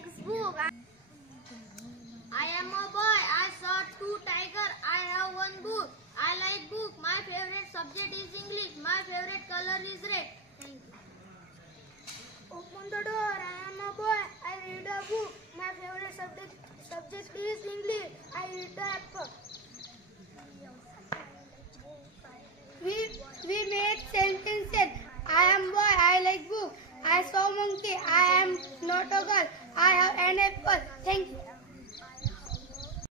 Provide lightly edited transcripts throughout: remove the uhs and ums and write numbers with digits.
textbook. I am a boy. I saw 2 tigers. I have 1 book. I like book. My favorite subject is English. My favorite color is red. Thank you. Open the door. I am a boy. I read a book. My favorite subject is English. I read the apple. We make sentences. I am boy. I like book. I saw monkey. I am not a girl. I have an apple. Thank you.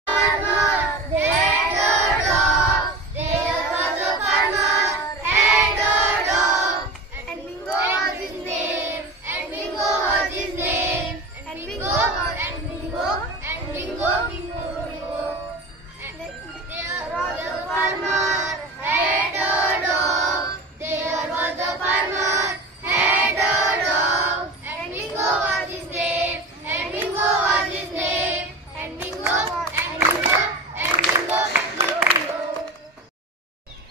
Farmer had a dog. There was a farmer had a dog. And Bingo was his name. And Bingo was his name. And Bingo and Bingo and Bingo Bingo Bingo. There was a farmer had a dog. There was a farmer had a dog. And Bingo was his name. And Bingo was his name. And Bingo and Bingo and Bingo Bingo.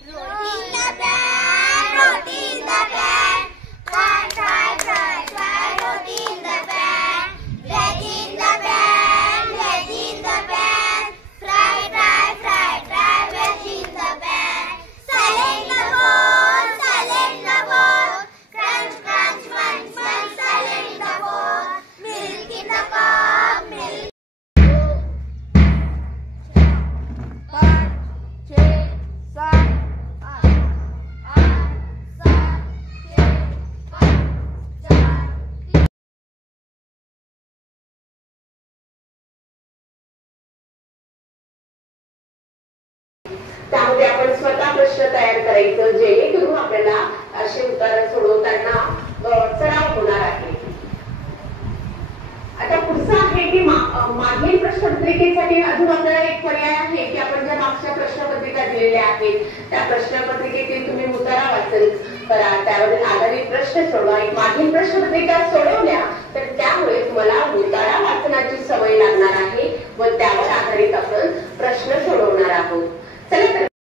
Roti in the pan, roti in the pan. Fry, fry, fry, fry, roti in the pan. Veg in the pan, veg in the pan. Fry, fry, fry, fry, veg in the pan. Salad in the bowl, salad in the bowl. Crunch, crunch, crunch, crunch, salad in the bowl. Milk in the cup, milk. 5, 6, 7, 8, 7, 8, 7. त्यामध्ये आपण स्वतः प्रश्न तयार करायचं जेणेकरून आपल्याला असे उत्तर सोडवताना सराव होणार आहे. आता पुढचा आहे की मागील प्रश्नपत्रिकेसाठी अजून आपल्याला एक पर्याय आहे की आपण ज्या मागच्या प्रश्नपत्रिका दिलेल्या आहेत त्या प्रश्नपत्रिकेतील तुम्ही मुद्दा वाचन करा, त्यावर आधारित प्रश्न सोडवा. एक मागील प्रश्नपत्रिका सोडवा